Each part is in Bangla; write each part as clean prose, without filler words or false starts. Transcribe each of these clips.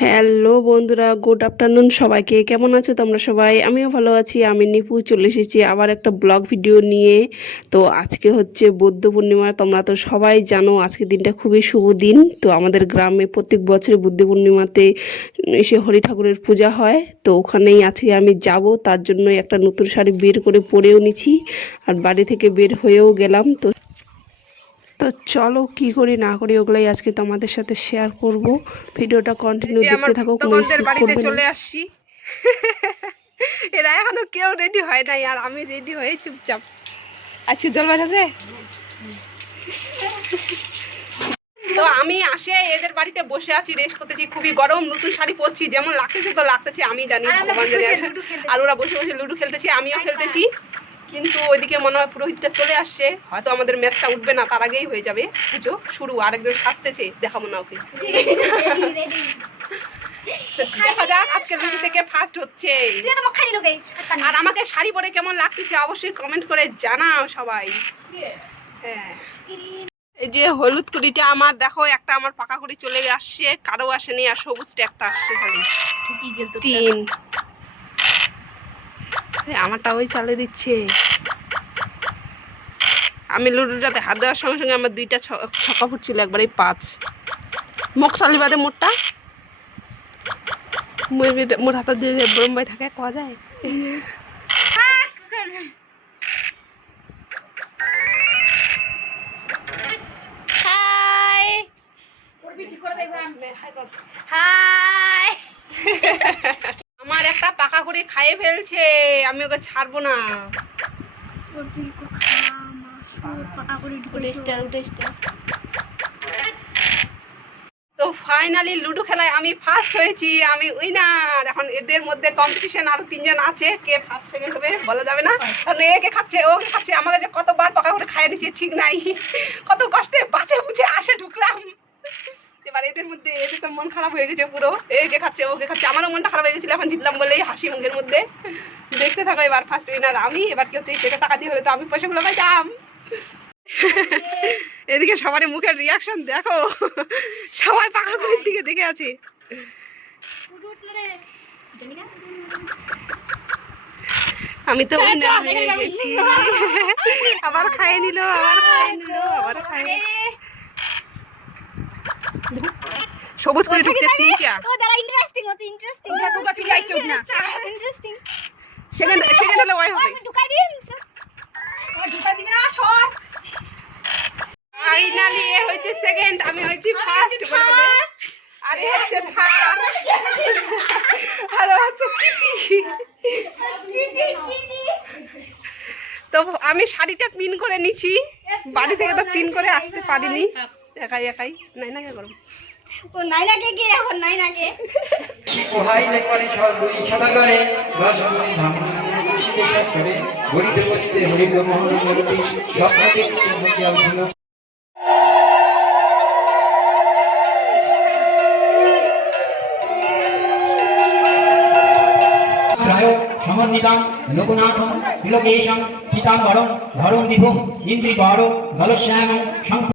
হ্যালো বন্ধুরা, গুড আফটারনুন সবাইকে। কেমন আছো তোমরা সবাই? আমিও ভালো আছি। আমি নিপু চলে এসেছি আবার একটা ব্লগ ভিডিও নিয়ে। তো আজকে হচ্ছে বৌদ্ধ পূর্ণিমা। তোমরা তো সবাই জানো আজকের দিনটা খুবই শুভ দিন। তো আমাদের গ্রামে প্রত্যেক বছরে বুদ্ধ পূর্ণিমাতে এসে হরি ঠাকুরের পূজা হয়। তো ওখানেই আজকে আমি যাব, তার জন্য একটা নতুন শাড়ি বের করে পরেও নিছি আর বাড়ি থেকে বের হয়েও গেলাম। তো চলো কি করি না করি ওগুলাই আজকে তোমাদের সাথে শেয়ার করব। ভিডিওটা কন্টিনিউ দেখতে থাকো, কোনো স্কিপ করবে না। চলে আসছি। এরা এখনো কেউ রেডি হয় নাই আর আমি রেডি হয়ে চুপচাপ আছি। জল বাজাছে তো আমি আসে এদের বাড়িতে বসে আছি, রেস্ট করতেছি। খুবই গরম, নতুন শাড়ি পরছি, যেমন লাগতেছে তো লাগতেছে আমি জানি। আর ওরা বসে বসে লুডো খেলতেছি, আমিও খেলতেছি। কিন্তু ওইদিকে মনে হয় পুরোহিতটা চলে আসছে, হয়তো আমাদের ম্যাচটা উঠবে না, তার আগেই হয়ে যাবে পুজো শুরু। আরেকজন সাজতেছে, দেখাবো না ওকে। দেখা যাক আজকে লুডু থেকে ফার্স্ট হচ্ছে। আর আমাকে শাড়ি পরে কেমন লাগতেছে অবশ্যই কমেন্ট করে জানাও সবাই। হ্যাঁ, এই যে হলুদ কুড়িটা আমার, দেখো একটা আমার পাকা কুড়ি চলে আসছে, কারো আসেনি। আর সবুজটা একটা আসছে খালি, তিন। আমারটা ওই চালে দিচ্ছে। আমি লুডুটাতে হাত দেওয়ার সঙ্গে সঙ্গে আমার দুইটা ছক্কা ফুটছিল, একবারে 5। মুখ চালি বাদে মোটটা মোর হাতত দিয়ে বোম্বাই থাকে কোয়া যায়। আমার একটা পাকা করে খাইয়ে ফেলছে, আমি ওকে ছাড়বো না। তো ফাইনালি লুডো খেলায় আমি ফার্স্ট হয়েছি, আমি উইনার। এখন এদের মধ্যে কম্পিটিশন, আরো 3 জন আছে, কে ফার্স্ট সেকেন্ড হবে বলা যাবে না। কারণ একে খাচ্ছে ওকে খাচ্ছে, আমাকে যে কতবার পাকা করে খাইয়ে নিচ্ছে ঠিক নাই। কত কষ্টে বাঁচে বুঝে আসে ঢুকলাম। এবার এদের মধ্যে এদের তো মন খারাপ হয়ে গেছে পুরো, একে খাচ্ছে ওকে খাচ্ছে। আমারও মনটা খারাপ হয়ে গেছিল, এখন জিতলাম বলেই হাসি মুখের মধ্যে। দেখতে থাকো, এবার ফার্স্ট উইনার আমি। এবার কি হচ্ছে সেটা টাকা দিয়ে হলে তো আমি পয়সাগুলো পাইতাম। এদিকে সবারই মুখের রিয়াকশন দেখো, সবাই পাকা কুড়ির দিকে দেখে আছে। আমি তো আবার খাইয়ে নিল, আবার খাইয়ে সবুজ করে ঢুকছে 3টা। ইন্টারেস্টিং হচ্ছে, ইন্টারেস্টিং ইন্টারেস্টিং সেকেন্ড হলে ওয়াই হবে। ঢুকাই দিন, ঢুকাই দিবি না সর। ফাইনালি এ হয়েছে সেকেন্ড, আমি হয়েছি ফার্স্ট বলে। আরে হচ্ছে থার্ড, আর হচ্ছে তো আমি শাড়িটা পিন করে নিছি, বাড়ি থেকে তো পিন করে আসতে পারিনি একাই একাই। নাই না কে করব ও নাই না কে কে এখন নাই না কে ওহাইলে করে সর্বই সদাগরে রসমণি ধামনা করে গড়িতে বসতে হরিল মোহন মূর্তি স্বপ্নকে মুখে আলো। সমন্বিতাং লোকনাথং তিলকেশং পীতাম্বরং ধরং বিভুম ইন্দ্রিবরং গলশ্যামং শঙ্খ।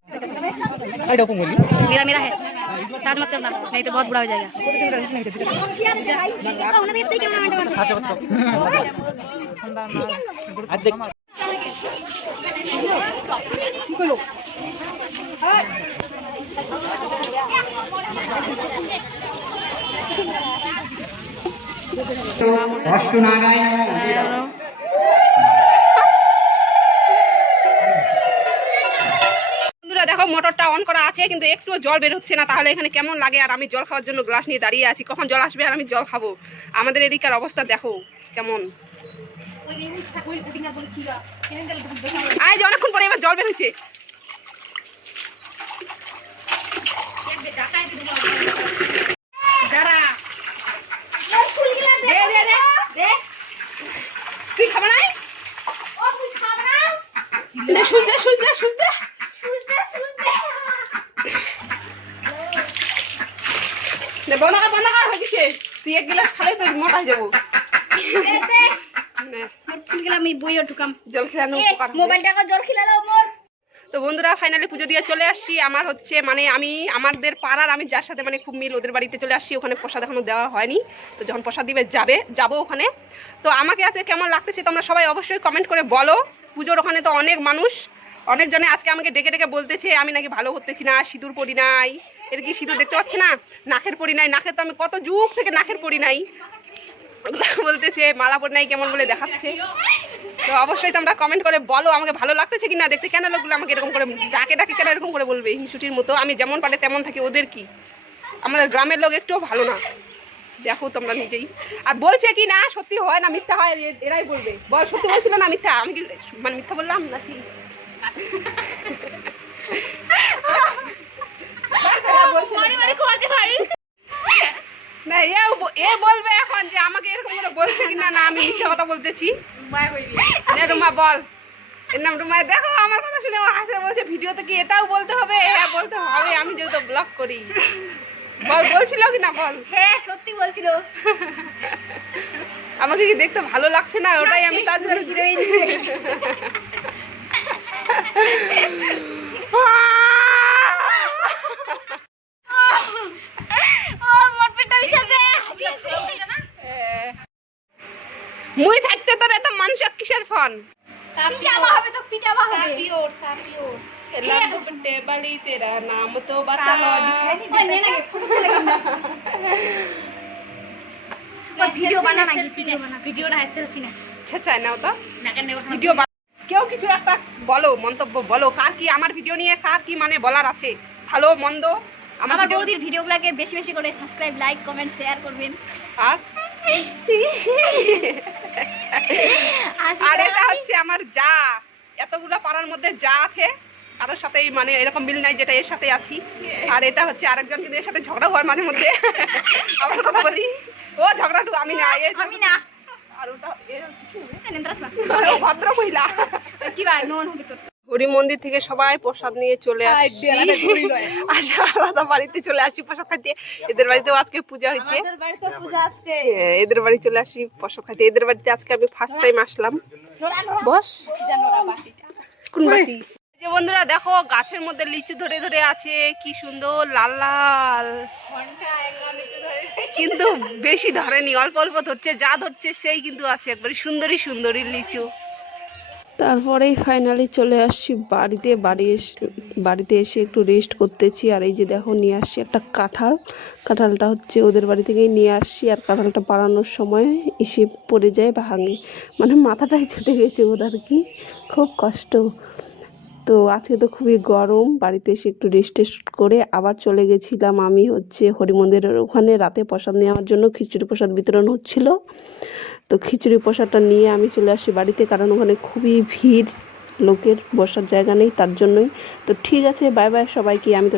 এরকম বলি मेरा मेरा है, ताज मत करना नहीं तो बहुत बुरा हो जाएगा। অষ্টনাগায় দেখো মোটরটা অন করা আছে কিন্তু একটু জল বের হচ্ছে না, তাহলে এখানে কেমন লাগে। আর আমি জল খাওয়ার জন্য গ্লাস নিয়ে দাঁড়িয়ে আছি, কখন জল আসবে আর আমি জল খাবো। আমাদের এদিকার অবস্থা দেখো কেমন। আজ অনেকক্ষণ পরে এবার জল বের হচ্ছে। তুই খাবে নাই? সুইচ দে সুইচ দে সুইচ দে। বনাকা বনাকা হয়ে গেছে, তুই এক গ্লাস খালে তো মোটা হয়ে যাবো। ফুল গেলাম আমি বইও ঢুকাম জল খেলানো মোবাইলটা জল খিলা দাও মোর। তো বন্ধুরা ফাইনালি পুজো দিয়ে চলে আসছি। আমার হচ্ছে মানে আমি আমাদের পাড়ার আমি যার সাথে মানে খুব মিল ওদের বাড়িতে চলে আসছি। ওখানে প্রসাদ এখনো দেওয়া হয়নি, তো যখন প্রসাদ দিবে যাবো ওখানে। তো আমাকে আজকে কেমন লাগতেছে তোমরা সবাই অবশ্যই কমেন্ট করে বলো। পুজোর ওখানে তো অনেক মানুষ, অনেকজনে আজকে আমাকে ডেকে ডেকে বলতেছে আমি নাকি ভালো করতেছি না, সিঁদুর পরি নাই। এর কি সিঁদুর দেখতে পাচ্ছি না, নাকের পরি নাই, নাকের তো আমি কত যুগ থেকে নাকের পরি নাই বলতেছে, মালা পরি নাই কেমন বলে দেখাচ্ছে। তো অবশ্যই তোমরা কমেন্ট করে বলো আমাকে ভালো লাগতেছে কি না দেখতে। কেন লোকগুলো আমাকে এরকম করে ডাকে ডাকে কেন এরকম করে বলবে হিংসুটির মতো? আমি যেমন পারে তেমন থাকি, ওদের কি? আমাদের গ্রামের লোক একটুও ভালো না, দেখো তোমরা নিজেই। আর বলছে কি না সত্যি হয় না মিথ্যা হয় এরাই বলবে। বল সত্যি বলছিল না মিথ্যা? আমি কি মানে মিথ্যা বললাম নাকি? না এ বলবে এখন যে আমাকে এরকম করে বলছে কিনা, না আমি মিথ্যা কথা বলতেছি। রুমা বল, এর নাম রুমা। দেখো আমার কথা শুনে ও হাসে, বলছে ভিডিওতে কি এটাও বলতে হবে? হ্যাঁ বলতে হবে, আমি যেহেতু ব্লগ করি। বল বলছিল কিনা বল। হ্যাঁ সত্যি বলছিল। আমাকে কি দেখতে ভালো লাগছে না, ওটাই আমি তার জন্য মুই থাকতে তোর এত মানুষ কিসের ফোন? পিঠাবা হবে তো পিঠাবা হবে। বালি তেরা নাম তো বাতা। ভিডিও বানা না, ভিডিও না সেলফি না। আচ্ছা চাই নাও তো ভিডিও। কেউ কিছু একটা বলো, মন্তব্য বলো, কার কি আমার ভিডিও নিয়ে কার কি মানে বলার আছে, ভালো মন্দ। আমার বৌদির ভিডিওগুলোকে বেশি বেশি করে সাবস্ক্রাইব, লাইক, কমেন্ট, শেয়ার করবেন। আর এটা হচ্ছে আমার যা, এতগুলো পাড়ার মধ্যে যা আছে কারোর সাথেই মানে এরকম মিল নাই যেটা এর সাথে আছি। আর এটা হচ্ছে আরেকজন, কিন্তু এর সাথে ঝগড়া হয় মাঝে মধ্যে। আমার কথা বলি, ও ঝগড়াটু আমি না, আমি না। আর ওটা এর হচ্ছে কি ভদ্র মহিলা। কি ভাই নোন হবে তো। হরি মন্দির থেকে সবাই প্রসাদ নিয়ে চলে আসছি। আশা আলাদা বাড়িতে চলে আসি প্রসাদ খাইতে। এদের বাড়িতেও আজকে পূজা হয়েছে, এদের বাড়ি চলে আসি প্রসাদ খাইতে। এদের বাড়িতে আজকে আমি ফার্স্ট টাইম আসলাম। বস কোন বাড়ি? যে বন্ধুরা দেখো গাছের মধ্যে লিচু ধরে ধরে আছে, কি সুন্দর লাল লাল, কিন্তু বেশি ধরেনি, অল্প অল্প ধরছে। যা ধরছে সেই কিন্তু আছে, একবারে সুন্দরী সুন্দরী লিচু। তারপরেই ফাইনালি চলে আসছি বাড়িতে। বাড়িতে এসে একটু রেস্ট করতেছি। আর এই যে দেখো নিয়ে আসছি একটা কাঁঠালটা হচ্ছে ওদের বাড়ি থেকেই নিয়ে আসছি। আর কাঁঠালটা পাড়ানোর সময় এসে পড়ে যায়, ভাঙে, মানে মাথাটাই ছুটে গেছে ওর, আর কি খুব কষ্ট। তো আজকে তো খুবই গরম। বাড়িতে এসে একটু রেস্ট করে আবার চলে গেছিলাম আমি হচ্ছে হরি মন্দিরের ওখানে রাতে প্রসাদ নেওয়ার জন্য। খিচুড়ি প্রসাদ বিতরণ হচ্ছিল, তো খিচুড়ি প্রসাদটা নিয়ে আমি চলে আসি বাড়িতে, কারণ ওখানে খুবই ভিড়, লোকের বসার জায়গা নেই, তার জন্যই। তো ঠিক আছে, বাই বাই সবাইকে। আমি তো